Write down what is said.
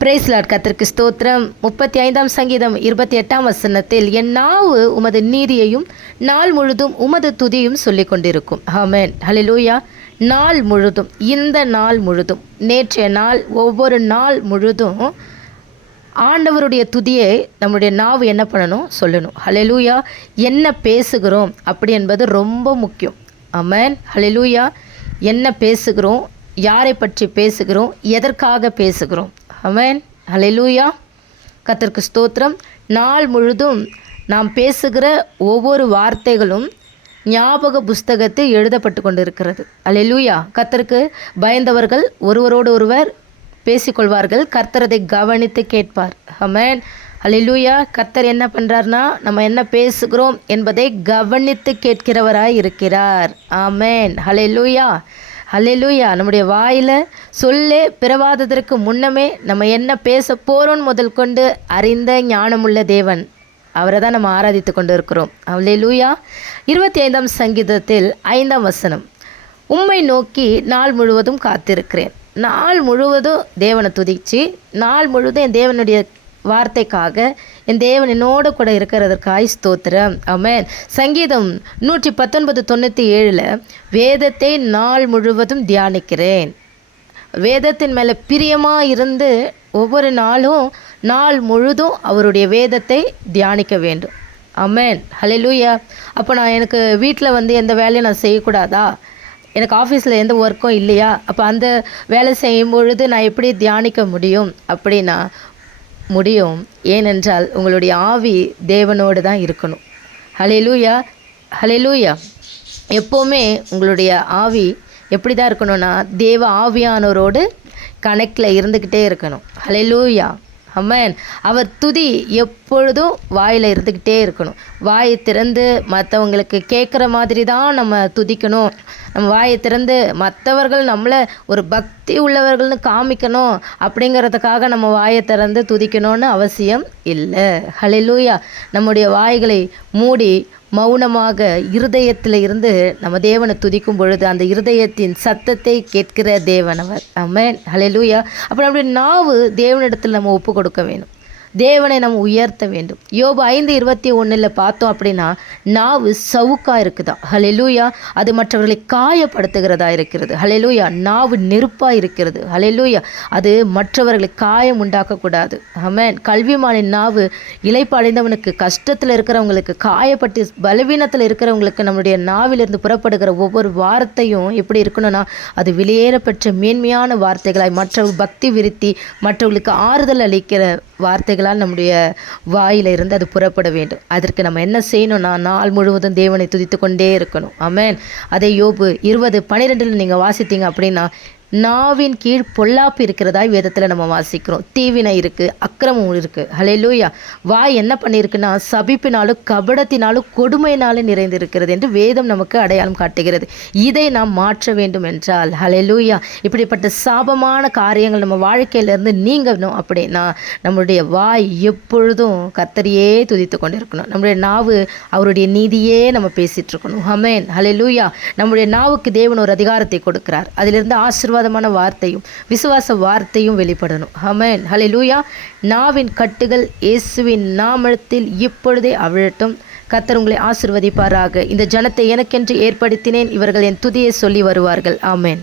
Price Lord. கர்த்தருக்கு ஸ்தோத்திரம். 35ஆம் சங்கீதம் 28ஆம் வசனத்தில், என் நாவு உமது நீதியையும் நாள் முழுதும் உமது துதியும் சொல்லிக் கொண்டிருக்கும். ஆமென், ஹல்லேலூயா. நாள் முழுதும், இந்த நாள் முழுதும், நேற்றைய நாள், ஒவ்வொரு நாள் முழுதும் ஆண்டவருடைய துதியை நம்முடைய நாவு என்ன பண்ணணும்? சொல்லணும். ஹல்லேலூயா. என்ன பேசுகிறோம் அப்படி என்பது ரொம்ப முக்கியம். ஆமென், ஹல்லேலூயா. என்ன பேசுகிறோம், யாரை பற்றி பேசுகிறோம், எதற்காக பேசுகிறோம்? ஆமென், ஹல்லேலூயா. கர்த்தருக்கு ஸ்தோத்திரம். நாள் முழுதும் நாம் பேசுகிற ஒவ்வொரு வார்த்தைகளும் ஞாபக புஸ்தகத்தில் எழுதப்பட்டு கொண்டு இருக்கிறது. ஹல்லேலூயா. கர்த்தருக்கு பயந்தவர்கள் ஒருவரோடு ஒருவர் பேசிக்கொள்வார்கள், கர்த்தர் அதை கவனித்து கேட்பார். ஆமென், ஹல்லேலூயா. கர்த்தர் என்ன பண்ணுறாருனா, நம்ம என்ன பேசுகிறோம் என்பதை கவனித்து கேட்கிறவராய் இருக்கிறார். ஆமென், ஹல்லேலூயா, ஹல்லேலூயா. நம்முடைய வாயில் சொல்லே பிறவாததற்கு முன்னமே நம்ம என்ன பேச போகிறோம் முதல் கொண்டு அறிந்த ஞானமுள்ள தேவன், அவரை தான் நம்ம ஆராதித்து கொண்டு இருக்கிறோம். ஹல்லேலூயா. 25ஆம் சங்கீதத்தில் 5ஆம் வசனம், உம்மை நோக்கி நாள் முழுவதும் காத்திருக்கிறேன். நாள் முழுவதும் தேவனை துதிச்சு, நாள் முழுவதும் என் தேவனுடைய வார்த்தைக்காக, என் தேவன் என்னோடு கூட இருக்கிறதற்காய் ஸ்தோத்திரம். ஆமென். சங்கீதம் 119:97, வேதத்தை நாள் முழுவதும் தியானிக்கிறேன். வேதத்தின் மேலே பிரியமாக இருந்து ஒவ்வொரு நாளும் நாள் முழுதும் அவருடைய வேதத்தை தியானிக்க வேண்டும். ஆமென், ஹல்லேலூயா. அப்போ எனக்கு வீட்டில் எந்த வேலையும் நான் செய்யக்கூடாதா? எனக்கு ஆஃபீஸில் எந்த ஒர்க்கும் இல்லையா? அப்போ அந்த வேலை செய்யும் பொழுது நான் எப்படி தியானிக்க முடியும்? அப்படின்னா முடியும். ஏனென்றால் உங்களுடைய ஆவி தேவனோடு தான் இருக்கணும். ஹல்லேலூயா, ஹல்லேலூயா. எப்போவுமே உங்களுடைய ஆவி எப்படி தான் இருக்கணும்னா, தேவ ஆவியானவரோடு கனெக்டில் இருந்துக்கிட்டே இருக்கணும். ஹல்லேலூயா, ஆமென். அவர் துதி எப்பொழுதும் வாயில் இருந்துக்கிட்டே இருக்கணும். வாயை திறந்து மற்றவங்களுக்கு கேட்குற மாதிரி தான் நம்ம துதிக்கணும். நம்ம வாயை திறந்து மற்றவர்கள் நம்மளை ஒரு பக்தி உள்ளவர்கள்னு காமிக்கணும் அப்படிங்கிறதுக்காக நம்ம வாயை திறந்து துதிக்கணும்னு அவசியம் இல்லை. ஹல்லேலூயா. நம்முடைய வாய்களை மூடி மௌனமாக இருதயத்தில் இருந்து நம்ம தேவனை துதிக்கும் பொழுது அந்த இருதயத்தின் சத்தத்தை கேட்கிற தேவன் அவர். ஆமென், ஹல்லேலூயா. அப்போ நம்முடைய நாவு தேவனிடத்தில் நம்ம ஒப்பு கொடுக்க வேணும். தேவனை நம்ம உயர்த்த வேண்டும். யோபு 5:21 பார்த்தோம் அப்படின்னா, நாவு சவுக்காக இருக்குதா. ஹல்லேலூயா. அது மற்றவர்களை காயப்படுத்துகிறதா இருக்கிறது. ஹல்லேலூயா. நாவு நெருப்பாக இருக்கிறது. ஹல்லேலூயா. அது மற்றவர்களை காயம் உண்டாக்கக்கூடாது. ஆமென். கல்விமானின் நாவு இளைப்படைந்தவனுக்கு, கஷ்டத்தில் இருக்கிறவங்களுக்கு, காயப்பட்டு பலவீனத்தில் இருக்கிறவங்களுக்கு நம்முடைய நாவிலிருந்து புறப்படுகிற ஒவ்வொரு வார்த்தையும் எப்படி இருக்கணும்னா, அது வெளியேறப்பெற்ற மேன்மையான வார்த்தைகளாய், மற்றவர்கள் பக்தி விருத்தி, மற்றவர்களுக்கு ஆறுதல் அளிக்கிற வார்த்தைகளால் நம்முடைய வாயில் இருந்து அது புறப்பட வேண்டும். அதற்கு நம்ம என்ன செய்யணும்னா, நாள் முழுவதும் தேவனை துதித்து கொண்டே இருக்கணும். ஆமென். அதை யோபு 20:12 நீங்கள் வாசித்தீங்க அப்படின்னா, நாவின் கீழ் பொல்லாப்பு இருக்கிறதாய் வேதத்தில் நம்ம வாசிக்கிறோம். தீவினை இருக்குது, அக்கிரமம் இருக்குது. ஹல்லேலூயா. வாய் என்ன பண்ணியிருக்குன்னா, சபிப்பினாலும் கபடத்தினாலும் கொடுமையினாலும் நிறைந்திருக்கிறது என்று வேதம் நமக்கு அடையாளம் காட்டுகிறது. இதை நாம் மாற்ற வேண்டும் என்றால், ஹல்லேலூயா, இப்படிப்பட்ட சாபமான காரியங்கள் நம்ம வாழ்க்கையிலேருந்து நீங்கணும் அப்படின்னா, நம்மளுடைய வாய் எப்பொழுதும் கர்த்தரையே துதித்து கொண்டு இருக்கணும். நம்முடைய நாவு அவருடைய நீதியே நம்ம பேசிகிட்டு இருக்கணும். ஆமென், ஹல்லேலூயா. நம்முடைய நாவுக்கு தேவன் ஒரு அதிகாரத்தை கொடுக்கிறார். அதிலிருந்து ஆசீர்வாதமான வார்த்தையும் விசுவாச வார்த்தையும் வெளிப்படணும். ஆமென், ஹல்லேலூயா. நாவின் கட்டுகள் இயேசுவின் நாமத்தில் இப்பொழுதே அவிழட்டும். கர்த்தர் உங்களை ஆசீர்வதிப்பாராக. இந்த ஜனத்தை எனக்கென்று ஏற்படுத்தினேன், இவர்கள் என் துதியை சொல்லி வருவார்கள். ஆமென்.